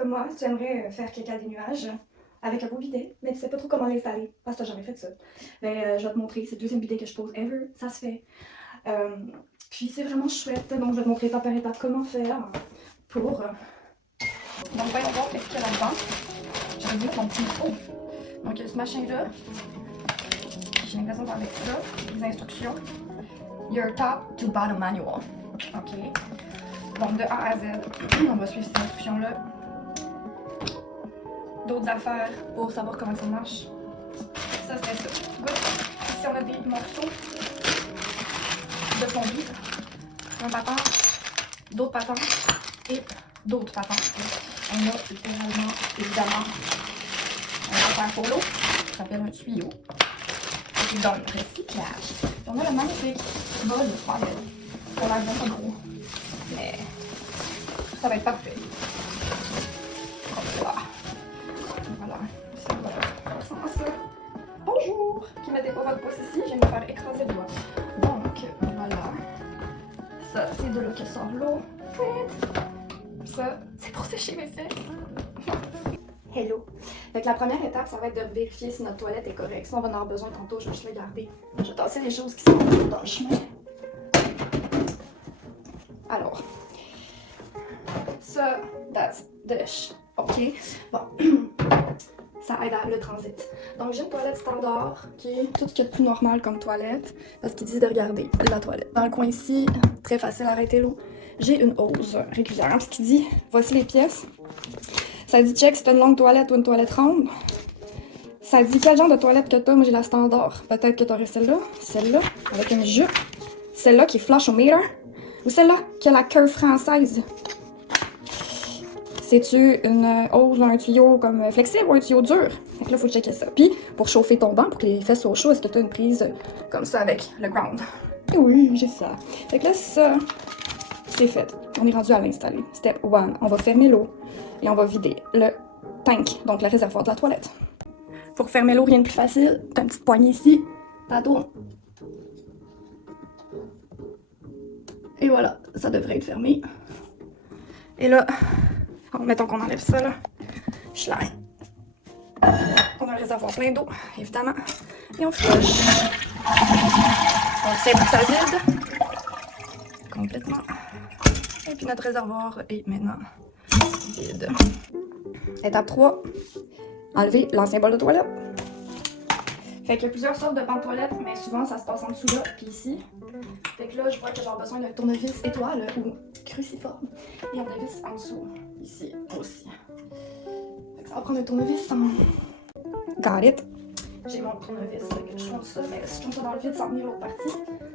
comme moi, tu aimerais faire caca des nuages avec un beau bidet, mais tu sais pas trop comment l'installer parce que t'as jamais fait ça. Ben, je vais te montrer, c'est le deuxième bidet que je pose ever, ça se fait. Puis c'est vraiment chouette, donc je vais te montrer étape par étape comment faire pour... Donc voyons voir qu'est-ce qu'il y a là-dedans. J'ai mis mon petit micro. Donc il y a ce machin-là. J'ai l'impression avec ça, les instructions. Your top to bottom manual. Ok. Donc de A à Z, on va suivre ces instructions-là. D'autres affaires pour savoir comment ça marche. Ça serait ça. Good. Ici on a des morceaux de fondue, un patin, d'autres patins et d'autres patins. On a littéralement, évidemment, un affaire pour l'eau, ça s'appelle un tuyau. Et dans le recyclage, on a le magnifique bol de toilette. On a bien pas gros, mais ça va être parfait. Comme ça. Voilà. Ça ressemble à ça. Bonjour! Qui mettez pas votre pouce ici, je vais me faire écraser le doigt. Donc, voilà. Ça, c'est de l'eau qui sort l'eau. Ça, c'est pour sécher mes fesses. Hello! Donc la première étape, ça va être de vérifier si notre toilette est correcte. Si on va en avoir besoin tantôt, je vais juste le garder. Je vais tasser les choses qui sont dans le chemin. Alors, ça, that's dish. OK? Bon. Ça aide à le transit. Donc j'ai une toilette standard qui est tout ce qu'il y a de plus normal comme toilette parce qu'il dit de regarder la toilette. Dans le coin ici, très facile à arrêter l'eau, j'ai une hose régulière parce qu'il dit voici les pièces. Ça dit check si t'as une longue toilette ou une toilette ronde. Ça dit quel genre de toilette que t'as. Moi j'ai la standard. Peut-être que t'aurais celle-là avec une jupe, celle-là qui flush au meter ou celle-là qui a la queue française. C'est-tu une hose ou un tuyau comme flexible ou un tuyau dur? Donc là, il faut checker ça. Puis, pour chauffer ton banc, pour que les fesses soient chaudes, est-ce que tu as une prise comme ça avec le ground? Oui, j'ai ça. Fait que là, ça, c'est fait. On est rendu à l'installer. Step 1, on va fermer l'eau et on va vider le tank, donc le réservoir de la toilette. Pour fermer l'eau, rien de plus facile. T'as une petite poignée ici, t'as tourne. Et voilà, ça devrait être fermé. Et là, mettons qu'on enlève ça, là. Schlein. On a un réservoir plein d'eau, évidemment. Et on flush. Donc, c'est pour ça vide. Complètement. Et puis, notre réservoir est maintenant vide. Étape 3. Enlever l'ancien bol de toilette. Fait qu'il y a plusieurs sortes de bancs de toilette, mais souvent, ça se passe en dessous là, puis ici. Fait que là, je vois que j'ai besoin d'un tournevis étoile ou cruciforme. Et on dévisse en dessous, ici aussi. Fait que ça va prendre un tournevis en... Got it. J'ai mon tournevis, que je tourne ça, mais si je tourne ça dans le vide sans venir l'autre partie,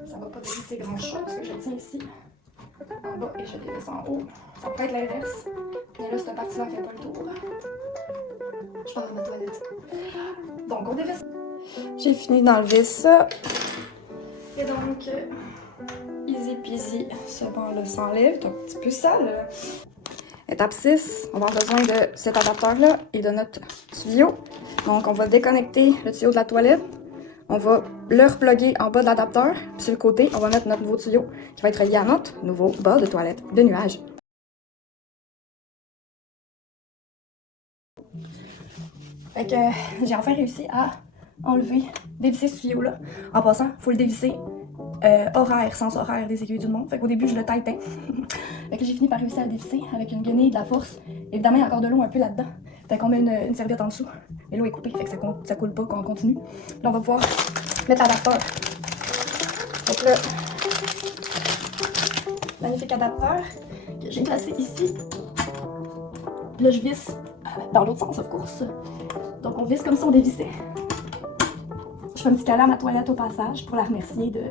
ça va pas dévisser grand chose, parce que je tiens ici en bas et je dévisse en haut. Ça peut être l'inverse, mais là, cette partie-là fait pas le tour. Je pars à ma toilette. Donc, on dévisse. J'ai fini d'enlever ça. Et donc, easy peasy, ce banc-là s'enlève. C'est un petit peu sale. Étape 6, on va avoir besoin de cet adapteur-là et de notre tuyau. Donc, on va déconnecter le tuyau de la toilette. On va le reploguer en bas de l'adapteur. Puis sur le côté, on va mettre notre nouveau tuyau qui va être relié à notre nouveau bol de toilette de nuage. Fait que j'ai enfin réussi à dévisser ce tuyau-là. En passant, il faut le dévisser sens horaire des aiguilles du monde. Fait qu'au début, je le tâtais. Fait que j'ai fini par réussir à le dévisser avec une guenille, de la force. Évidemment, il y a encore de l'eau un peu là-dedans. Fait qu'on met une serviette en dessous. Et l'eau est coupée, fait que ça coule pas quand on continue. Là, on va pouvoir mettre l'adapteur. Donc là, magnifique adapteur que j'ai placé ici. Là, je visse dans l'autre sens, of course. Donc, on visse comme si on dévissait. Je fais un petit câlin à ma toilette au passage pour la remercier de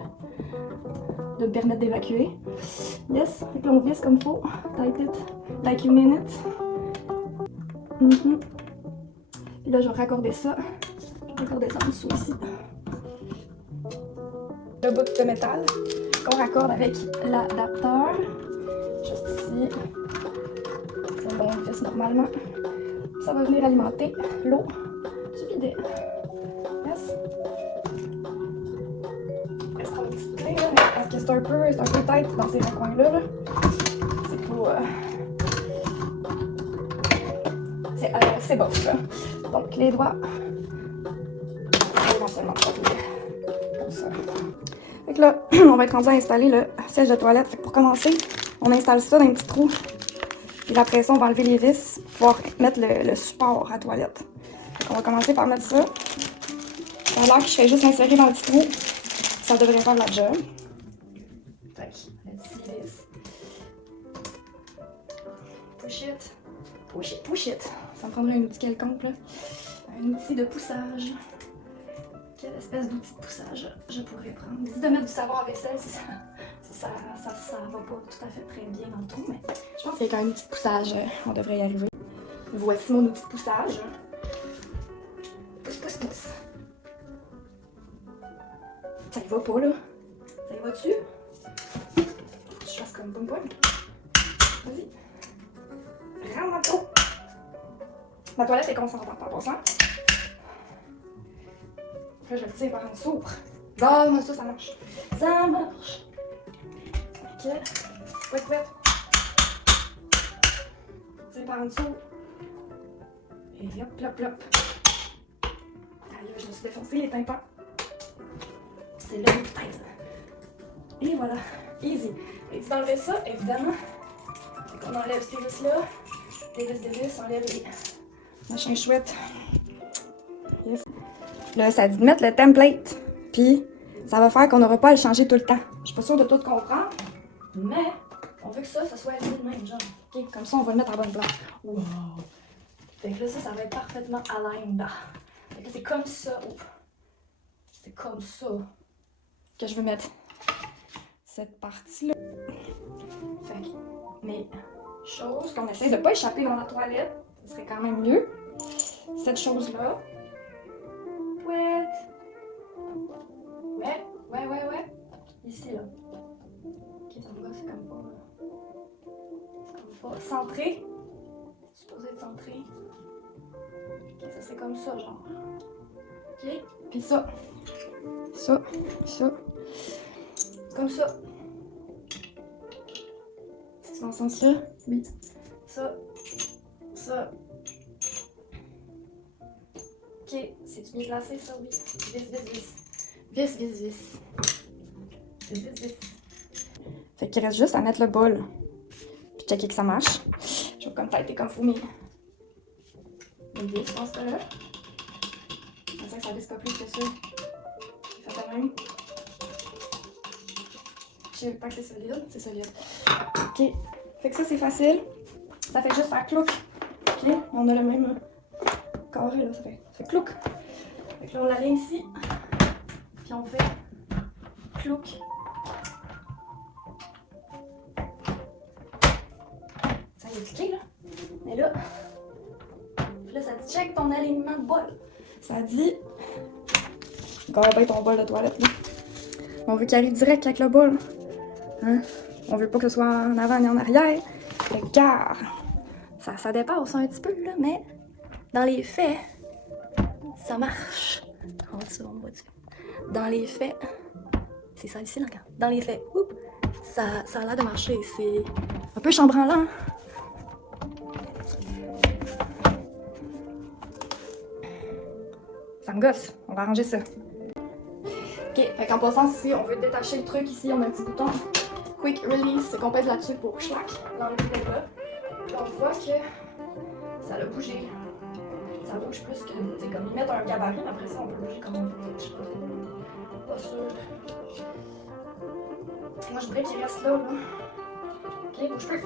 me permettre d'évacuer. Yes, fait que là, on visse comme faut. Tight it like you mean it. Puis là, je vais raccorder ça. Je vais raccorder ça en dessous ici. Le bout de métal qu'on raccorde avec l'adapteur. Juste ici. C'est bon, on visse normalement. Ça va venir alimenter l'eau du bidet. Yes. Après, c'est une petite clé, là, parce que c'est un peu tight dans ces recoins-là. C'est pour c'est bof, là. Donc, les doigts, éventuellement, comme ça. Fait que là, on va être rendu à installer le siège de toilette. Fait que pour commencer, on installe ça dans un petit trou. Puis après ça, on va enlever les vis pour pouvoir mettre le support à toilette. Fait qu'on va commencer par mettre ça. Ça a l'air que je fais juste insérer dans le petit trou. Ça devrait faire la job. Fait que, let's see this. Push it. Push it, push it. Ça me prendrait un outil quelconque, là. Un outil de poussage. Quelle espèce d'outil de poussage je pourrais prendre? Dis de mettre du savon à vaisselle si ça va pas tout à fait très bien dans le trou, mais je pense qu'avec un outil de poussage, on devrait y arriver. Voici mon outil de poussage. Pousse, pousse, pousse. Ça y va pas, là. Ça y va-tu? Je fasse comme boum boum. Vas-y. Rentre dans le trou. Ma toilette est consentante en passant. Là, je le tire par en dessous. Ah, mais ça marche. Ça marche. Ok. Couette, couette. Tire par en dessous. Et hop, hop, hop. Allez, je me suis défoncé les tympans. C'est là, peut-être. Et voilà. Easy. Et tu enlèves ça, évidemment. On enlève ces vis-là. Les vis, on enlève les machins chouettes. Yes. Là, ça dit de mettre le template. Puis, ça va faire qu'on n'aura pas à le changer tout le temps. Je suis pas sûre de tout comprendre. Mais, on veut que ça soit aligné de même, genre. OK, comme ça, on va le mettre à bonne place. Wow! Fait que là, ça va être parfaitement aligned. Fait que c'est comme ça. Oh. C'est comme ça que je veux mettre cette partie-là. Fait que mes choses qu'on essaie de pas échapper dans la toilette, ce serait quand même mieux. Cette chose-là. Ouais. Ici, là. Ok, ça me gosse, c'est comme pas. C'est comme pas. Centré. C'est supposé être centré. Ok, ça serait comme ça, genre. Ok. Puis ça. Ça. Comme ça. C'est dans ce sens-là? Oui. Ça. Ok, c'est-tu bien placé, ça? Oui. Vis. Fait qu'il reste juste à mettre le bol. Puis checker que ça marche. Je vais comme tâter comme fou mes vis, je pense que là. Je pense que ça vis pas plus que ça. J'ai fait de même. Je sais pas que c'est solide. C'est solide. Ok. Fait que ça, c'est facile. Ça fait juste faire clouc. Ok. On a le même carré, là. Ça fait clouc. Fait que là, on l'aligne ici. Puis on fait clouc. Ça y est cliqué, là. Mais là, ça dit check ton alignement de bol. Ça dit garde bien ton bol de toilette, là. On veut qu'il arrive direct avec le bol. Hein? On veut pas que ce soit en avant ni en arrière. Car ça dépasse un petit peu, là, mais dans les faits, ça marche. On va dire. Dans les faits, c'est ça ici, là, regarde. Dans les faits, ça a l'air de marcher. C'est un peu chambranlant. Ça me gosse. On va arranger ça. Ok, fait qu'en passant ici, on veut détacher le truc. Ici, on a un petit bouton Quick Release. C'est qu'on pèse là-dessus pour schlack, l'enlever de là. Puis on voit que ça a bougé. Ça bouge plus que, c'est comme ils mettent un gabarit, mais après ça, on peut bouger comme on veut. Je sais pas trop. Pas sûr. Moi, je voudrais qu'il reste là, là. Ok, bouge plus.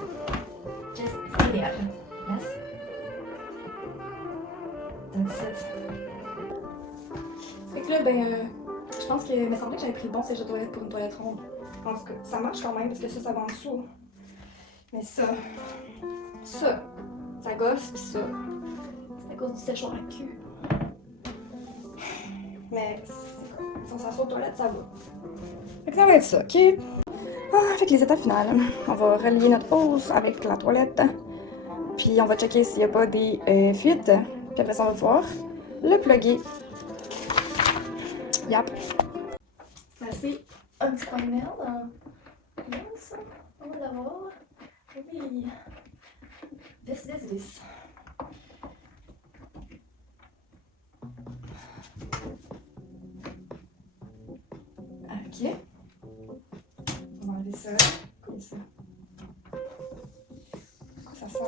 Just stay there. Yes. That's it. Fait que là, je pense que, il me semblait que j'avais pris le bon siège de toilette pour une toilette ronde. Je pense que ça marche quand même, parce que ça va en dessous. Mais ça gosse, pis ça, c'est à cause du séchoir à cul. Mais si on s'assoit aux toilettes, ça va. Fait que ça va être ça, ok? Fait que les étapes finales, on va relier notre hose avec la toilette. Puis on va checker s'il n'y a pas des fuites. Puis après ça, on va pouvoir le plugger. Yap. C'est un petit coin de merde. Yes, on va l'avoir. Oui. Vis.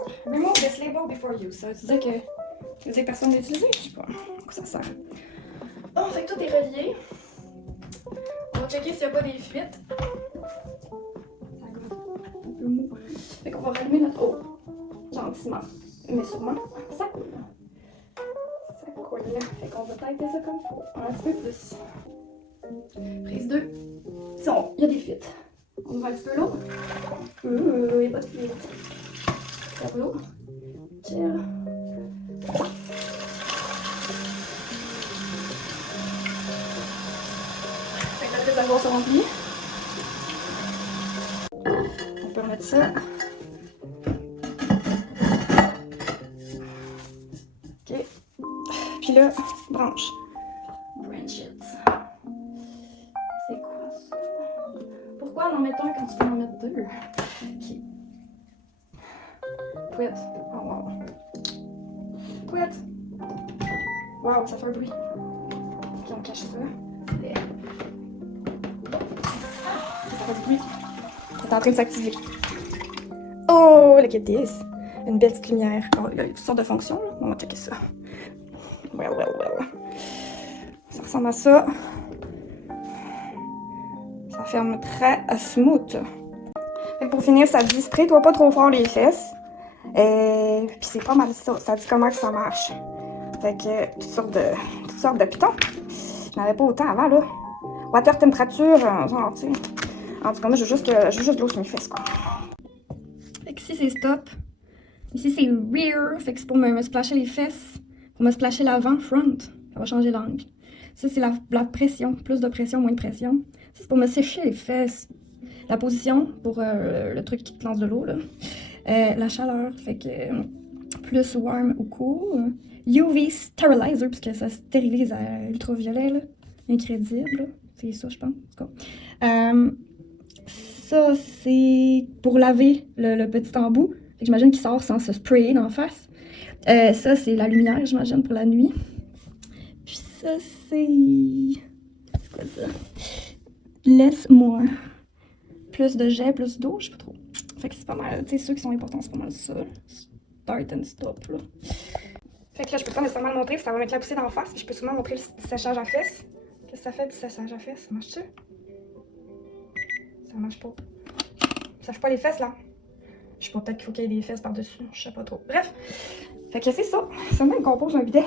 voir. Remove this label before use. Ça veut dire que personne l'a utilisé? Je sais pas. À quoi ça sert? Bon, fait que tout est relié. On va checker s'il n'y a pas des fuites. Ça goûte un peu mou. Fait qu'on va rallumer notre eau. Gentiment. Mais sûrement, ça coule. Ça coule. Fait qu'on va têter ça comme il faut. Un petit peu plus. Prise 2. Il y a des fuites. On ouvre un petit peu l'eau. Il n'y a pas de fuite. Ferme l'eau. Chill. Fait que notre réservoir se remplit. On peut remettre ça. Ok. Puis là, branche. Branch it. C'est quoi ça? Pourquoi en mettre un quand tu peux en mettre deux? Ok. Pouette. Oh wow. Pouette. Wow, ça fait un bruit. Ok, on cache ça. Et... ça fait du bruit. C'est en train de s'activer. Oh, look at this. Une belle petite lumière. Oh, il y a toutes sortes de fonctions, là. On va checker ça. Well. Ça ressemble à ça. Ça ferme très smooth. Fait que pour finir, ça dit spray-toi pas trop fort les fesses. Puis c'est pas mal ça. Ça dit comment que ça marche. Fait que toutes sortes de pitons. Je n'avais pas autant avant, là. Water température, genre, tu sais. En tout cas, moi, je veux juste de l'eau sur mes fesses, quoi. Fait que ici, c'est stop. Ici, c'est rear. Fait que c'est pour me splasher les fesses. Pour me splasher l'avant, front. Ça va changer l'angle. Ça, c'est la pression. Plus de pression, moins de pression. Ça, c'est pour me sécher les fesses. La position, pour le truc qui te lance de l'eau, là. La chaleur, fait que plus warm ou cool. UV sterilizer, parce que ça stérilise à ultraviolet, là. Incrédible, c'est ça, je pense. En tout cas. Ça, c'est pour laver le petit embout. J'imagine qu'il sort sans se sprayer d'en face. Ça, c'est la lumière, j'imagine, pour la nuit. Puis ça, c'est... c'est quoi ça? Laisse-moi. Plus de jet, plus d'eau, je sais pas trop. Fait que c'est pas mal, tu sais, ceux qui sont importants, c'est pas mal ça. Start and stop, là. Fait que là, je peux pas nécessairement le montrer, ça va mettre la poussée d'en face. Je peux souvent montrer le séchage à fesses. Qu'est-ce que ça fait du séchage à fesses? Ça marche-tu? Ça marche pas. Ça sèche pas les fesses, là. Je sais pas, peut-être qu'il faut qu'il y ait des fesses par-dessus. Je sais pas trop. Bref. Fait que c'est ça. C'est même qu'on pose un bidet.